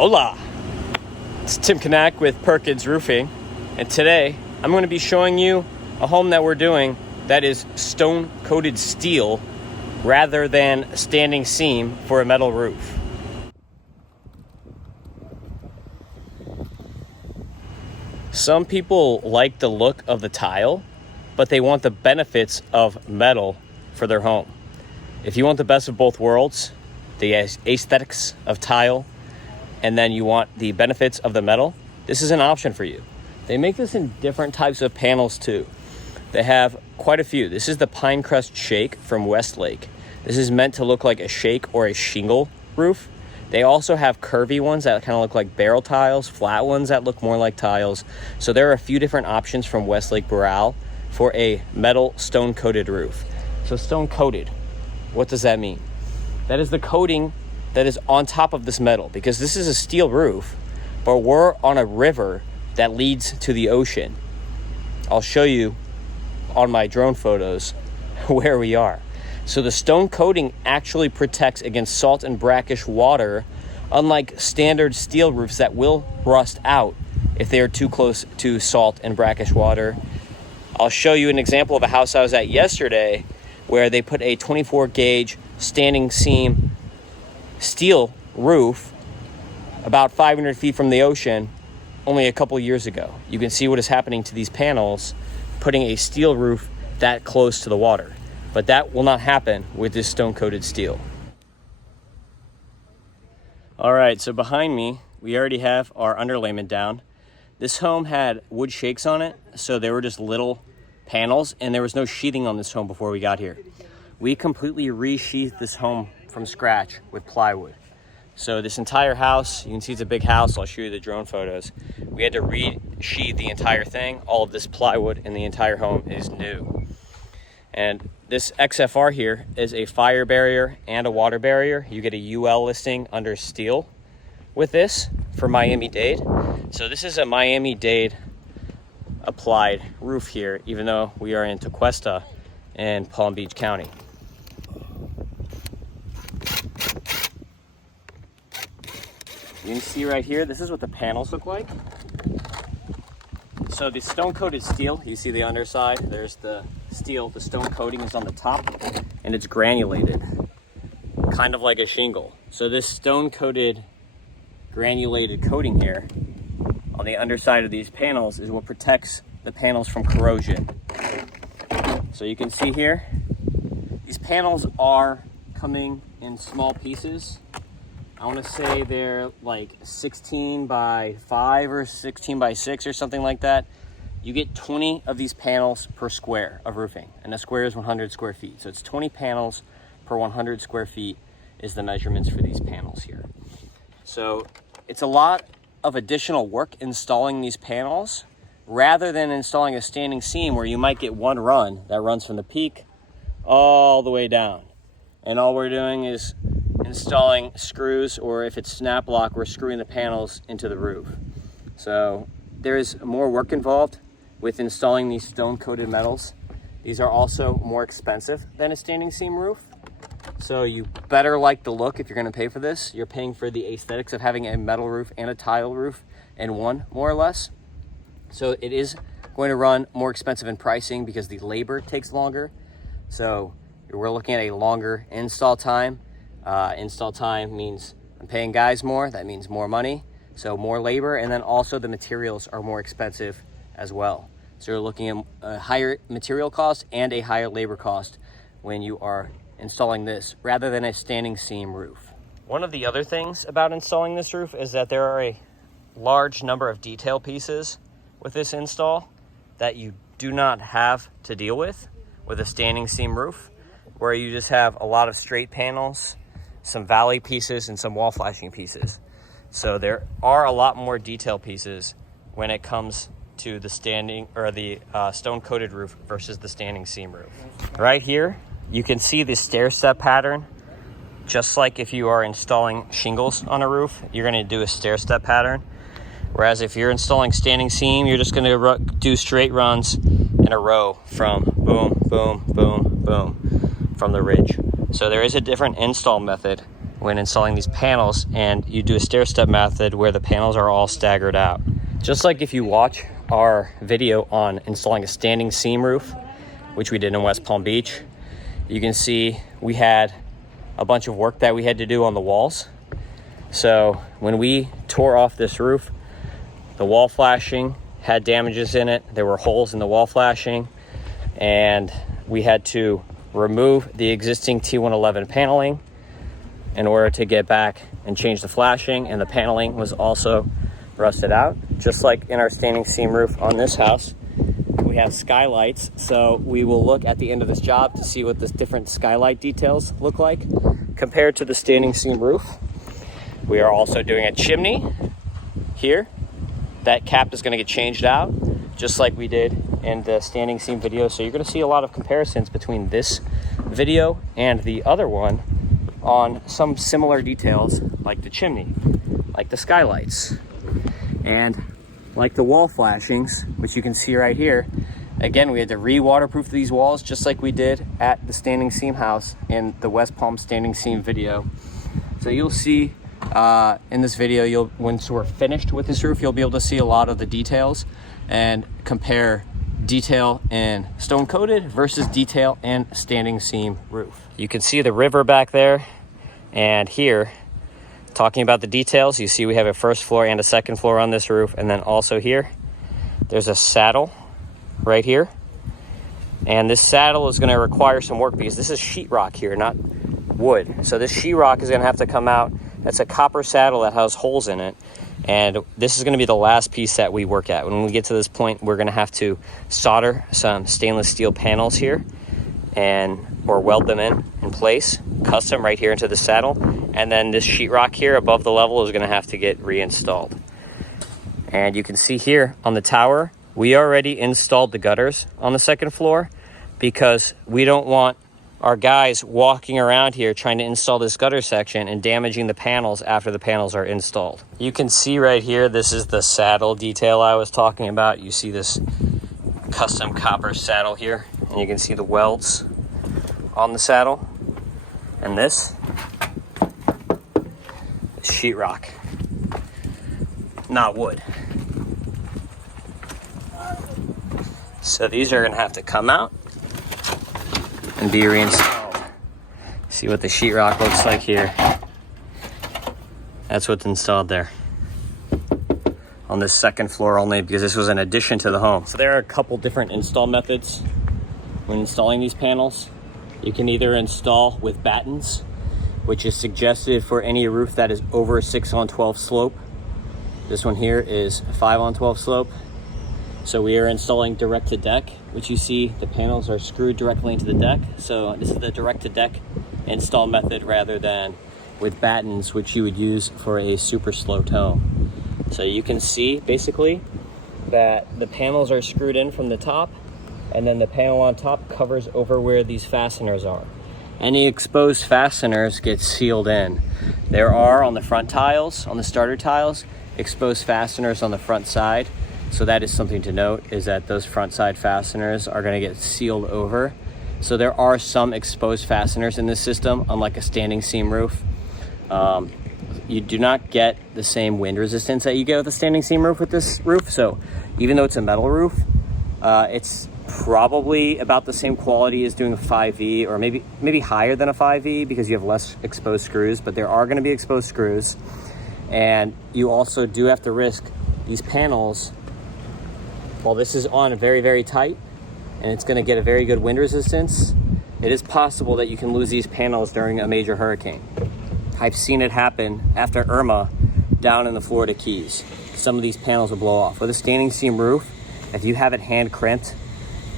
Hola! It's Tim Kanak with Perkins Roofing, and today I'm going to be showing you a home that we're doing that is stone-coated steel rather than standing seam for a metal roof. Some people like the look of the tile, but they want the benefits of metal for their home. If you want the best of both worlds, the aesthetics of tile, and then you want the benefits of the metal, this is an option for you. They make this in different types of panels too. They have quite a few. This is the Pinecrest Shake from Westlake. This is meant to look like a shake or a shingle roof. They also have curvy ones that kind of look like barrel tiles, flat ones that look more like tiles. So there are a few different options from Westlake Broward for a metal stone-coated roof. So stone-coated, what does that mean? That is the coating that is on top of this metal, because this is a steel roof, but we're on a river that leads to the ocean. I'll show you on my drone photos where we are. So the stone coating actually protects against salt and brackish water, unlike standard steel roofs that will rust out if they are too close to salt and brackish water. I'll show you an example of a house I was at yesterday where they put a 24 gauge standing seam steel roof about 500 feet from the ocean only a couple years ago. You can see what is happening to these panels putting a steel roof that close to the water. But that will not happen with this stone-coated steel. All right, so behind me, we already have our underlayment down. This home had wood shakes on it, so they were just little panels, and there was no sheathing on this home before we got here. We completely resheathed this home from scratch with plywood. So this entire house, you can see it's a big house. I'll show you the drone photos. We had to resheathe the entire thing. All of this plywood in the entire home is new. And this XFR here is a fire barrier and a water barrier. You get a UL listing under steel with this for Miami-Dade. So this is a Miami-Dade applied roof here, even though we are in Tequesta in Palm Beach County. You can see right here, this is what the panels look like. So the stone-coated steel, you see the underside, there's the steel, the stone coating is on the top, and it's granulated, kind of like a shingle. So this stone-coated granulated coating here on the underside of these panels is what protects the panels from corrosion. So you can see here, these panels are coming in small pieces. I want to say they're like 16 by 5 or 16 by 6 or something like that. You get 20 of these panels per square of roofing, and a square is 100 square feet. So it's 20 panels per 100 square feet is the measurements for these panels here. So it's a lot of additional work installing these panels rather than installing a standing seam where you might get one run that runs from the peak all the way down. And all we're doing is installing screws, or if it's snap lock, we're screwing the panels into the roof. So there is more work involved with installing these stone-coated metals. These are also more expensive than a standing seam roof. So you better like the look if you're gonna pay for this. You're paying for the aesthetics of having a metal roof and a tile roof in one, more or less. So it is going to run more expensive in pricing because the labor takes longer. So we're looking at a longer install time. Install time means I'm paying guys more, that means more money, so more labor, and then also the materials are more expensive as well. So you're looking at a higher material cost and a higher labor cost when you are installing this rather than a standing seam roof. One of the other things about installing this roof is that there are a large number of detail pieces with this install that you do not have to deal with a standing seam roof, where you just have a lot of straight panels, some valley pieces, and some wall flashing pieces. So there are a lot more detail pieces when it comes to the standing or the stone-coated roof versus the standing seam roof. Right here, you can see the stair step pattern. Just like if you are installing shingles on a roof, you're gonna do a stair step pattern. Whereas if you're installing standing seam, you're just gonna do straight runs in a row from boom, boom, boom, boom from the ridge. So there is a different install method when installing these panels, and you do a stair-step method where the panels are all staggered out. Just like if you watch our video on installing a standing seam roof, which we did in West Palm Beach, you can see we had a bunch of work that we had to do on the walls. So when we tore off this roof, the wall flashing had damages in it. There were holes in the wall flashing, and we had to remove the existing T111 paneling in order to get back and change the flashing, and the paneling was also rusted out. Just like in our standing seam roof on this house, we have skylights, so we will look at the end of this job to see what the different skylight details look like compared to the standing seam roof. We are also doing a chimney here. That cap is going to get changed out just like we did in the standing seam video, so you're going to see a lot of comparisons between this video and the other one on some similar details, like the chimney, like the skylights, and like the wall flashings, which you can see right here. Again, we had to re-waterproof these walls just like we did at the standing seam house in the West Palm standing seam video. So you'll see in this video, once we're finished with this roof, you'll be able to see a lot of the details and compare detail in stone coated versus detail in standing seam roof. You can see the river back there, and here, talking about the details, you see we have a first floor and a second floor on this roof, and then also here, there's a saddle right here. And this saddle is going to require some work because this is sheetrock here, not wood. So this sheetrock is going to have to come out. That's a copper saddle that has holes in it. And this is going to be the last piece that we work at. When we get to this point, we're going to have to solder some stainless steel panels here or weld them in place, custom right here into the saddle. And then this sheetrock here above the level is going to have to get reinstalled. And you can see here on the tower, we already installed the gutters on the second floor because we don't want our guys walking around here trying to install this gutter section and damaging the panels after the panels are installed. You can see right here, this is the saddle detail I was talking about. You see this custom copper saddle here, and you can see the welds on the saddle. And this is sheetrock, not wood. So these are gonna have to come out and be reinstalled. See what the sheetrock looks like here. That's what's installed there on this second floor only, because this was an addition to the home. So there are a couple different install methods when installing these panels. You can either install with battens, which is suggested for any roof that is over a 6/12 slope. This one here is 5/12 slope. So we are installing direct to deck, which you see the panels are screwed directly into the deck. So this is the direct to deck install method rather than with battens, which you would use for a super sloped home. So you can see basically that the panels are screwed in from the top, and then the panel on top covers over where these fasteners are. Any exposed fasteners get sealed in. There are on the front tiles, on the starter tiles, exposed fasteners on the front side. So that is something to note, is that those front side fasteners are going to get sealed over. So there are some exposed fasteners in this system, unlike a standing seam roof. You do not get the same wind resistance that you get with a standing seam roof with this roof. So even though it's a metal roof, it's probably about the same quality as doing a 5E, or maybe higher than a 5E because you have less exposed screws, but there are going to be exposed screws. And you also do have to risk these panels. While this is on very, very tight and it's going to get a very good wind resistance, it is possible that you can lose these panels during a major hurricane. I've seen it happen after Irma down in the Florida Keys. Some of these panels will blow off. With a standing seam roof, if you have it hand crimped,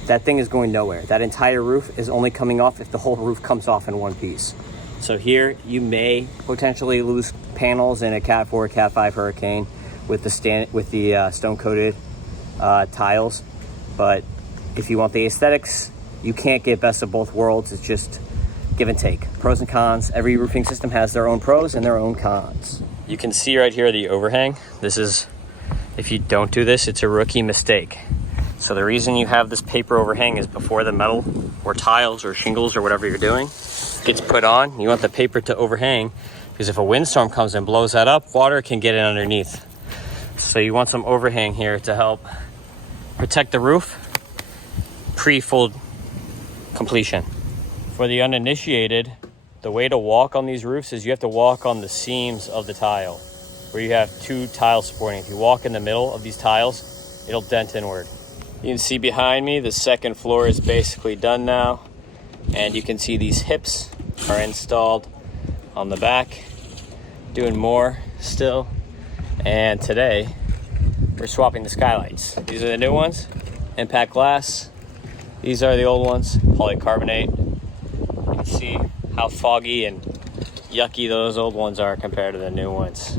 that thing is going nowhere. That entire roof is only coming off if the whole roof comes off in one piece. So here you may potentially lose panels in a Cat 4, Cat 5 hurricane with the stone coated tiles, but if you want the aesthetics, you can't get best of both worlds. It's just give and take, pros and cons. Every roofing system has their own pros and their own cons. You can see right here the overhang. This is, if you don't do this, it's a rookie mistake. So the reason you have this paper overhang is before the metal or tiles or shingles or whatever you're doing gets put on, you want the paper to overhang because if a windstorm comes and blows that up, water can get in underneath. So you want some overhang here to help protect the roof pre-full completion. For the uninitiated, the way to walk on these roofs is you have to walk on the seams of the tile, where you have two tiles supporting. If you walk in the middle of these tiles, it'll dent inward. You can see behind me, the second floor is basically done now. And you can see these hips are installed on the back, doing more still. And today, we're swapping the skylights. These are the new ones, impact glass. These are the old ones, polycarbonate. You can see how foggy and yucky those old ones are compared to the new ones.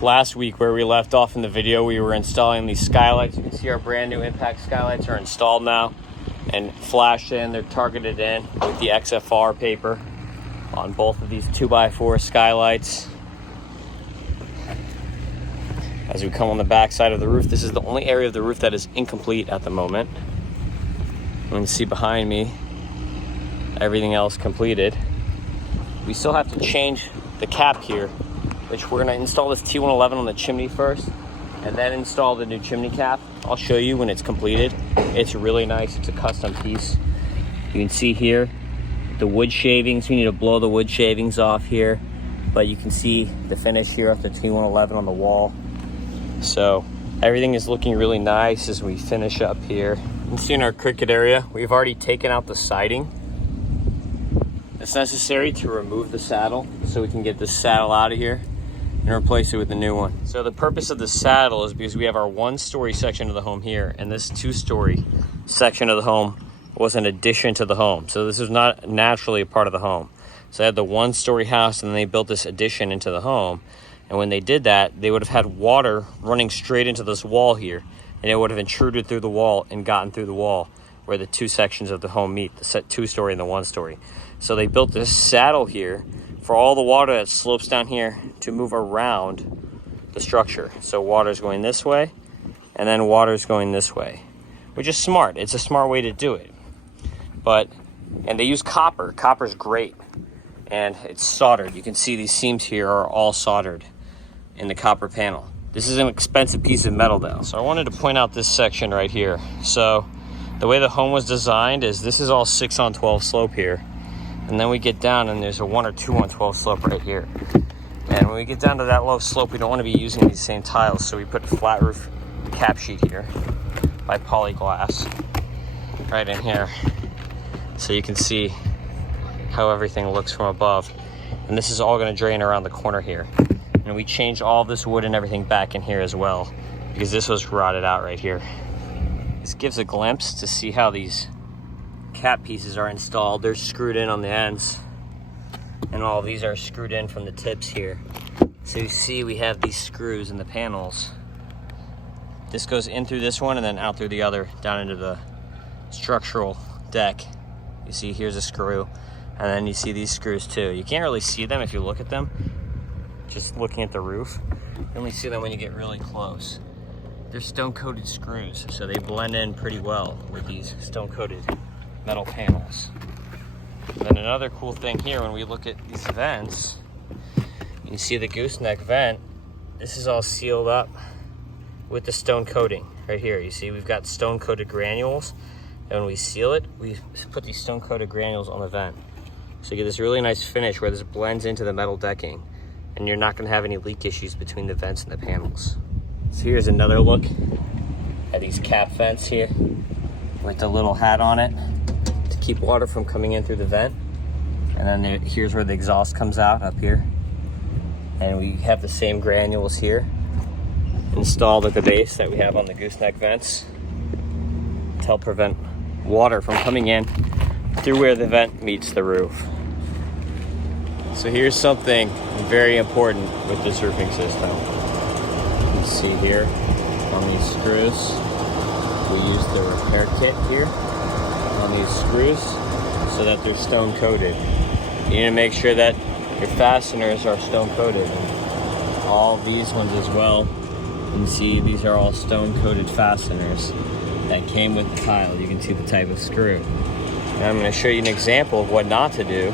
Last week, where we left off in the video, we were installing these skylights. You can see our brand new impact skylights are installed now and flashed in. They're targeted in with the XFR paper on both of these 2x4 skylights. As we come on the back side of the roof, this is the only area of the roof that is incomplete at the moment. You can see behind me, everything else completed. We still have to change the cap here, which we're gonna install this T111 on the chimney first and then install the new chimney cap. I'll show you when it's completed. It's really nice, it's a custom piece. You can see here, the wood shavings. We need to blow the wood shavings off here, but you can see the finish here of the T111 on the wall. So everything is looking really nice as we finish up here. You can see in our cricket area, we've already taken out the siding. It's necessary to remove the saddle so we can get this saddle out of here and replace it with a new one. So the purpose of the saddle is because we have our 1-story section of the home here, and this 2-story section of the home was an addition to the home. So this is not naturally a part of the home. So they had the 1-story house and then they built this addition into the home. And when they did that, they would have had water running straight into this wall here, and it would have intruded through the wall and gotten through the wall where the two sections of the home meet, the 2-story and the 1-story. So they built this saddle here for all the water that slopes down here to move around the structure. So water's going this way, and then water's going this way, which is smart. It's a smart way to do it. And they use copper. Copper's great, and it's soldered. You can see these seams here are all soldered in the copper panel. This is an expensive piece of metal though. So I wanted to point out this section right here. So the way the home was designed is this is all 6-on-12 slope here. And then we get down and there's a 1 or 2-on-12 slope right here. And when we get down to that low slope, we don't want to be using these same tiles. So we put a flat roof cap sheet here by Polyglass right in here. So you can see how everything looks from above. And this is all going to drain around the corner here. And we changed all this wood and everything back in here as well, because this was rotted out right here. This gives a glimpse to see how these cap pieces are installed. They're screwed in on the ends, and all of these are screwed in from the tips here. So you see we have these screws in the panels. This goes in through this one and then out through the other, down into the structural deck. You see here's a screw, and then you see these screws too. You can't really see them if you look at them, just looking at the roof. You only see them when you get really close. They're stone-coated screws, so they blend in pretty well with these stone-coated metal panels. And then another cool thing here, when we look at these vents, you see the gooseneck vent. This is all sealed up with the stone coating right here. You see we've got stone-coated granules, and when we seal it, we put these stone-coated granules on the vent. So you get this really nice finish where this blends into the metal decking, and you're not going to have any leak issues between the vents and the panels. So here's another look at these cap vents here with the little hat on it to keep water from coming in through the vent. And then here's where the exhaust comes out up here. And we have the same granules here installed at the base that we have on the gooseneck vents to help prevent water from coming in through where the vent meets the roof. So here's something very important with this roofing system. You can see here on these screws, we use the repair kit here on these screws so that they're stone coated. You need to make sure that your fasteners are stone coated. all these ones as well. You can see these are all stone-coated fasteners that came with the tile. You can see the type of screw. And I'm going to show you an example of what not to do,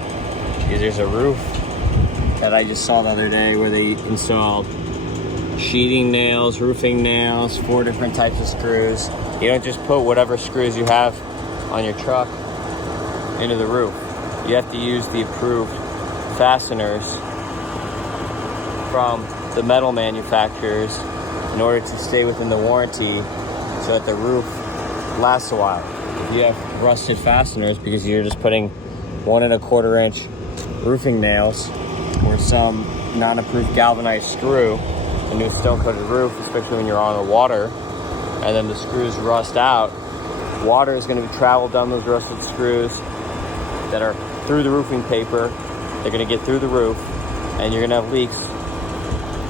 because there's a roof that I just saw the other day where they installed sheeting nails, roofing nails, 4 different types of screws. You don't just put whatever screws you have on your truck into the roof. You have to use the approved fasteners from the metal manufacturers in order to stay within the warranty so that the roof lasts a while. If you have rusted fasteners because you're just putting 1 1/4 inch roofing nails or some non-approved galvanized screw into a stone-coated roof, especially when you're on the water, and then the screws rust out, water is going to travel down those rusted screws that are through the roofing paper. They're going to get through the roof, and you're going to have leaks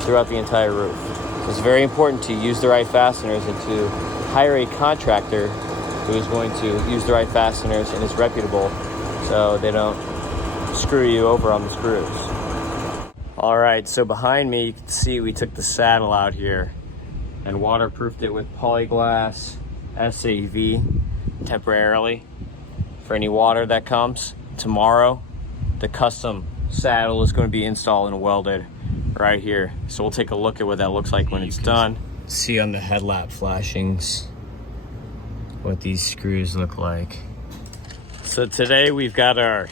throughout the entire roof. So it's very important to use the right fasteners and to hire a contractor who is going to use the right fasteners and is reputable, so they don't screw you over on the screws. All right, so behind me, you can see we took the saddle out here and waterproofed it with polyglass SAV temporarily for any water that comes. Tomorrow, the custom saddle is going to be installed and welded right here. So we'll take a look at what that looks like when it's done. See on the headlamp flashings what these screws look like. So today we've got our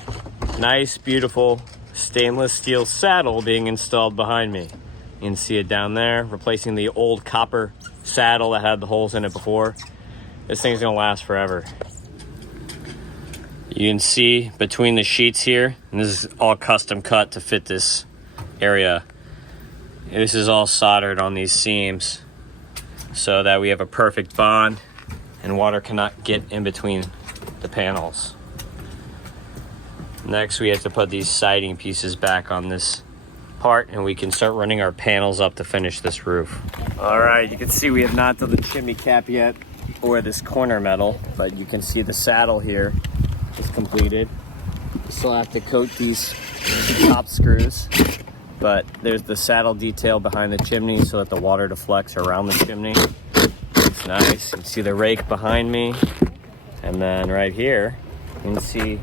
nice, beautiful stainless steel saddle being installed behind me. You can see it down there, replacing the old copper saddle that had the holes in it before. This thing's gonna last forever. You can see between the sheets here, and this is all custom cut to fit this area. This is all soldered on these seams so that we have a perfect bond and water cannot get in between the panels. Next, we have to put these siding pieces back on this part, and we can start running our panels up to finish this roof. All right, you can see we have not done the chimney cap yet or this corner metal, but you can see the saddle here is completed. We still have to coat these 2 top screws, but there's the saddle detail behind the chimney so that the water deflects around the chimney. It's nice. You can see the rake behind me, and then right here you can see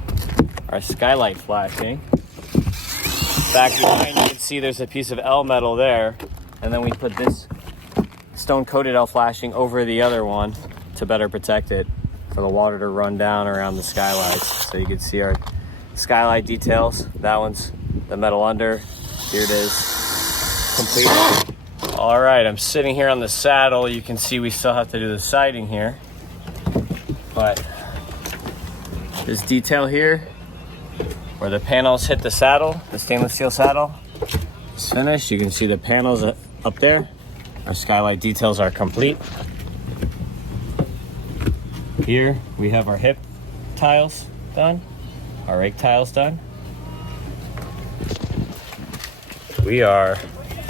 our skylight flashing. Back behind you can see there's a piece of L metal there, and then we put this stone-coated L flashing over the other one to better protect it for the water to run down around the skylights. So you can see our skylight details. That one's the metal under. Here it is, completed. All right, I'm sitting here on the saddle. You can see we still have to do the siding here, but this detail here where the panels hit the saddle, the stainless steel saddle, is finished. You can see the panels up there. Our skylight details are complete. Here we have our hip tiles done, our rake tiles done. We are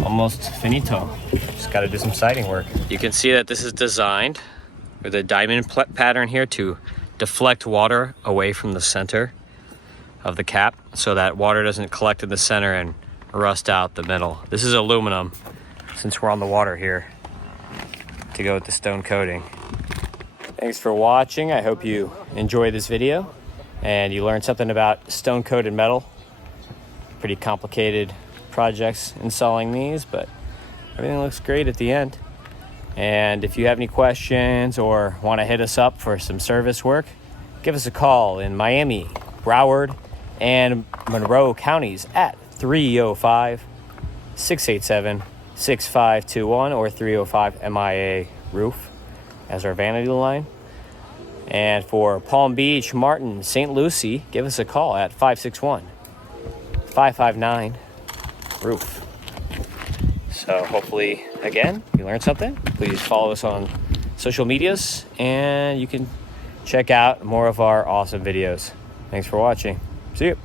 almost finito. Just got to do some siding work. You can see that this is designed with a diamond pattern here to deflect water away from the center of the cap so that water doesn't collect in the center and rust out the middle. This is aluminum since we're on the water here to go with the stone coating. Thanks for watching. I hope you enjoyed this video and you learned something about stone coated metal. Pretty complicated projects installing these, but everything looks great at the end. And if you have any questions or want to hit us up for some service work, give us a call in Miami, Broward, and Monroe counties at 305-687-6521 or 305-MIA-ROOF as our vanity line. And for Palm Beach, Martin, St. Lucie, give us a call at 561-559-ROOF. So hopefully, again, you learned something. Please follow us on social medias, and you can check out more of our awesome videos. Thanks for watching. See you.